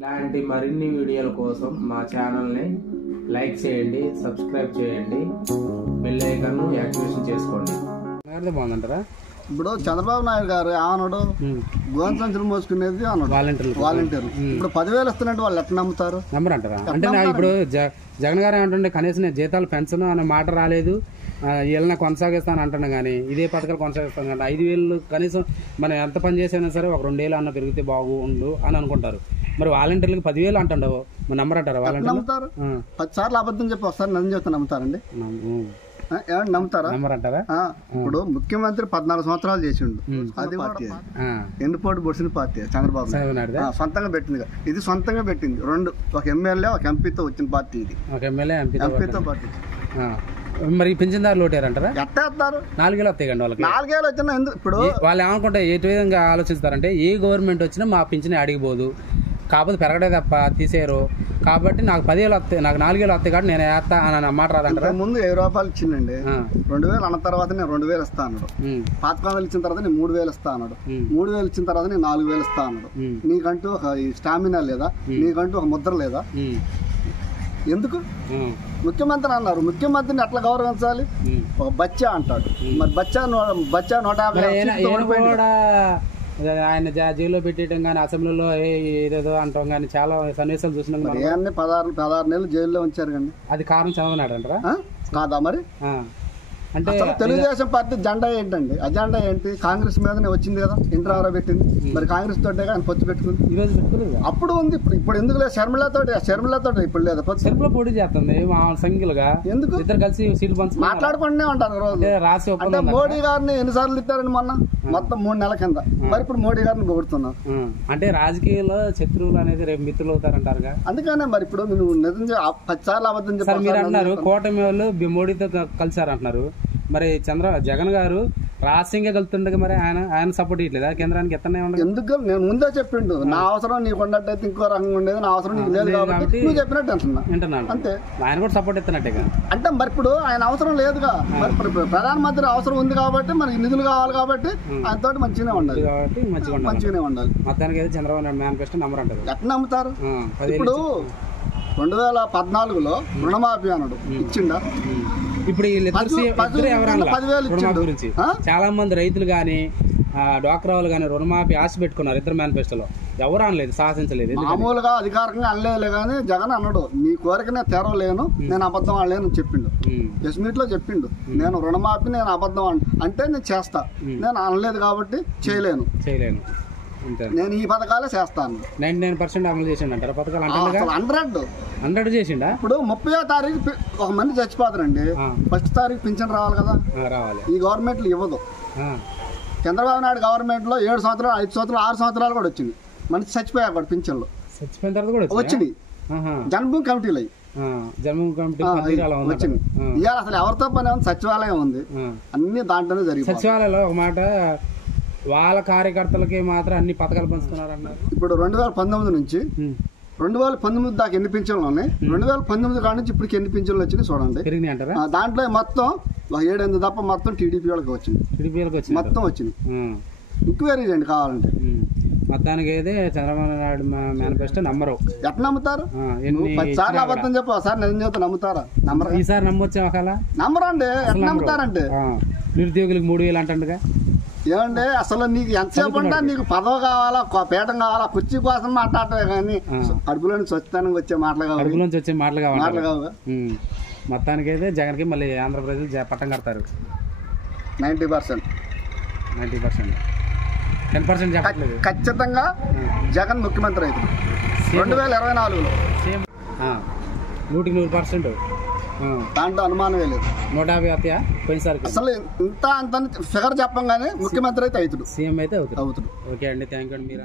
ఇలాంటి మరిన్ని వీడియోల కోసం మా ఛానల్ని లైక్ చేయండి, సబ్స్క్రైబ్ చేయండి, బెల్ ఐకాన్ యాక్టివేషన్ చేసుకోండి. బాగుందంటారా? ఇప్పుడు చంద్రబాబు నాయుడు గారు ఏమన్నాడు, గోన్ సంచులు మోసుకునేది అన్నాడు వాలంటీర్. ఇప్పుడు 10,000 ఇస్తున్నట్టు వాళ్ళు ఎట్లా నమ్ముతారు? నమ్మరంటారా? అంటే ఇప్పుడు జగన్ గారు ఏమంటుండే కనీసం జీతాలు పెన్షన్ అనే మాట రాలేదు, వీళ్ళని కొనసాగిస్తాను అంటున్నా కానీ ఇదే పథకాలు కొనసాగిస్తాను కానీ 5,000 కనీసం మనం ఎంత పని చేసినా సరే ఒక 2,000 అన్న పెరిగితే బాగుండు అని అనుకుంటారు. మరి వాలంటీర్లకు 10,000 అంటుండవు, మరి నమ్మరంటారా? వాలంటీర్ నమ్ముతారు. 10 సార్లు అబద్ధం చెప్పి ఒకసారి నన్ను చెప్తే నమ్ముతారండి? ఏమంటే నమ్ముతారా? నమ్మరంటారా? ఇప్పుడు ముఖ్యమంత్రి 14 సంవత్సరాలు చేసిండు, అది పార్టీ ఎన్నిపోటు పొడిచిన పార్టీ చంద్రబాబు నాయుడు సొంతంగా పెట్టింది. ఇది సొంతంగా పెట్టింది. రెండు, ఒక ఎమ్మెల్యే ఒక ఎంపీతో వచ్చిన పార్టీ ఇది. ఒక ఎమ్మెల్యే ఎంపీతో పార్టీ. మరి పింఛన్దారులు ఓటారంటారా? ఎట్టేస్తారు? 4,000 వస్తాయి కండి వాళ్ళకి. 4,000 వచ్చినా ఎందుకు? ఇప్పుడు వాళ్ళు ఏమనుకుంటే ఏ విధంగా ఆలోచిస్తారంటే ఏ గవర్నమెంట్ వచ్చినా మా పింఛన్ అడిగిపోదు, కాకపోతే పెరగడే తప్ప తీసేయరు కాబట్టి నాకు 10,000 వస్తాయి, నాకు 4,000 వస్తాయి కాబట్టి నేను వేస్తా అని మాట రాదంటారా? ముందు 7 రూపాయలు ఇచ్చిందండి, 2,000 అన్న తర్వాత నేను 2,000 ఇస్తా అన్నాడు. 5,000 ఇచ్చిన తర్వాత నేను 3,000 ఇస్తా అన్నాడు. 3,000 ఇచ్చిన తర్వాత నేను 4,000 ఇస్తా అన్నాడు. నీకంటూ ఒక స్టామినా లేదా? నీకంటూ ఒక ముద్ర లేదా? ఎందుకు ముఖ్యమంత్రి అన్నారు? ముఖ్యమంత్రిని ఎట్లా గౌరవించాలి? ఒక బచ్చా అంటాడు, మరి బచ్చా 150 ఆయన జైల్లో పెట్టేయడం కానీ అసెంబ్లీలో ఏదేదో అంటాం కానీ చాలా సన్నివేశాలు చూసినాం. 16 నెలలు జైల్లో ఉంచారు కానీ అది కారణం చదవనాడు అంటారా? కాదా? మరి అంటే తెలుగుదేశం పార్టీ జెండా ఏంటండి? అజెండా ఏంటి? కాంగ్రెస్ మీదనే వచ్చింది కదా, ఇంటర్ పెట్టింది. మరి కాంగ్రెస్ తోటే ఆయన పొత్తు పెట్టుకుంది. ఈ రోజు పెట్టుకోలేదు, అప్పుడు ఉంది. ఇప్పుడు ఎందుకు లేదు? షర్మిలతో ఇప్పుడు లేదు. షర్మిల పోటీ చేస్తుంది సంఖ్యలుగా. ఎందుకు? ఇద్దరు కలిసి సీట్లు పంచుకుంటారు, మాట్లాడుకుంటూనే ఉంటారు రోజు. రాసి అంటే మోడీ గారిని ఎన్నిసార్లు తిట్టారండి మొన్న? మొత్తం 3 నెలల కింద. మరి ఇప్పుడు మోడీ గారిని పొగుడుతున్నారు. అంటే రాజకీయాల్లో శత్రువులు అనేది రేపు మిత్రులు అవుతారంటారుగా. అందుకనే మరి ఇప్పుడు నువ్వు నిజంగా 10 సార్లు అబద్ధం చెప్పారు. మీరు అంటున్నారు కూటమి వాళ్ళు మోడీతో కలిసారు అంటున్నారు. మరి జగన్ గారు రాష్ట్రంగా కలుతుండగా మరి ఆయన సపోర్ట్ ఇట్లేదా కేంద్రానికి? ఎత్తనే ఉండదు. ఎందుకు? నేను ముందే చెప్పిండు, నా అవసరం నీకు ఉన్నట్టయితే ఇంకో రకంగా ఉండేది, నా అవసరం నీకు లేదు కాబట్టి నువ్వు చెప్పినట్టు అంటున్నాను. అంతే. ఆయన కూడా సపోర్ట్ ఇస్తున్నట్టే. అంటే మరి ఇప్పుడు ఆయన అవసరం లేదుగా, మరి ప్రధానమంత్రి అవసరం ఉంది కాబట్టి మనకి నిధులు కావాలి కాబట్టి ఆయనతో మంచిగానే ఉండాలి కాబట్టి మంచిగానే ఉండాలి. మొత్తానికి అయితే చంద్రబాబు నాయుడు మేనిఫెస్టో నమ్మరు అంటారు. ఎట్లా నమ్ముతారు? ఇప్పుడు 2014లో రుణమాఫీ అన్నాడు, ఇచ్చిండా? ఇప్పుడు గురించి చాలా మంది రైతులు గాని డ్వాక్రా వాళ్ళు కానీ రుణమాఫీ ఆశ పెట్టుకున్నారు ఇద్దరు మేనిఫెస్టోలో. ఎవరు అనలేదు, సాహసించలేదు. మామూలుగా అధికారికంగా అనలేదు కానీ జగన్ అన్నాడు, నీ కోరికనే తెరవలేను, నేను అబద్ధం ఆడలేను అని చెప్పిండు. ప్రెస్ మీట్ లో చెప్పిండు, నేను రుణమాఫీ నేను అబద్ధం అంటే నేను చేస్తా, నేను అనలేదు కాబట్టి చేయలేను. నేను ఈ పథకాలే చేస్తాను. 99% అమలు చేసిండు అంటారు పథకాలు? 100 చేసిండా? ఇప్పుడు 30వ తారీఖు ఒక మంది చచ్చిపోతారండి, 1st తారీఖు పింఛన్ రావాలి కదా, రావాలి. ఈ గవర్నమెంట్ ఇవ్వదు. చంద్రబాబు నాయుడు గవర్నమెంట్ లో 7 సంవత్సరాలు 5 సంవత్సరాలు 6 సంవత్సరాలు కూడా వచ్చింది. మనిషి చచ్చిపోయాడు పింఛన్లు, చచ్చిపోయిన తర్వాత కూడా వచ్చింది. జన్మభూమి కమిటీలు వచ్చింది. ఇవాళ అసలు ఎవరితో పని ఉంది? సచివాలయం ఉంది, అన్ని దాంట్లోనే జరిగింది. సచివాలయంలో ఒక మాట వాళ్ళ కార్యకర్తలకి మాత్రం అన్ని పథకాలు పంచుతున్నారు అన్నారు. ఇప్పుడు 2019 నుంచి 2019 దాకా ఎన్ని పింఛన్లు ఉన్నాయి, 2019 కాడ నుంచి ఇప్పటికి ఎన్ని పింఛన్లు వచ్చినాయి చూడండి. పెరిగినాయి అంటారా? దాంట్లో మొత్తం 7 తప్ప మొత్తం టీడీపీ వాళ్ళకి వచ్చింది. మొత్తం వచ్చింది. ఎంక్వైరీ చేయండి కావాలంటే. మొత్తానికి అయితే చంద్రబాబు నాయుడు మేనిఫెస్టో నమ్మరు. ఎట్లా నమ్ముతారు? 10 సార్లు అబద్ధం చెప్పు, ఒకసారి నిజం చెప్తే నమ్ముతారా? నమ్మరు. ఈసారి నమ్మొచ్చా? ఒకవేళ నమ్మరండి. ఎట్లా నమ్ముతారంటే నిరుద్యోగులకు 3,000 అంటుండగా. ఏమండి అసలు నీకు ఎంతసేపు ఉంటా, నీకు పదవి కావాలా, పీఠం కావాలా, కుర్చీ కోసం మాట్లాడటమే కానీ అడుపులో నుంచి స్వచ్ఛతనంగా వచ్చే మాటలు కావాలి. మొత్తానికి అయితే జగన్ కి మళ్ళీ ఆంధ్రప్రదేశ్ పట్టం కడతారు. 90%. 10% చెప్పట్లేదు. ఖచ్చితంగా జగన్ ముఖ్యమంత్రి అయితే 2024లో 100% దాంట్లో అనుమానమే లేదు. 150 వస్తాయా పోయినసారి? అసలు ఇంత అంత ఫిగర్ చెప్పంగానే ముఖ్యమంత్రి అయితే అవుతాడు, సీఎం అయితే అవుతాడు. అవుతాడు. ఓకే అండి, థ్యాంక్ యూ అండి. మీరు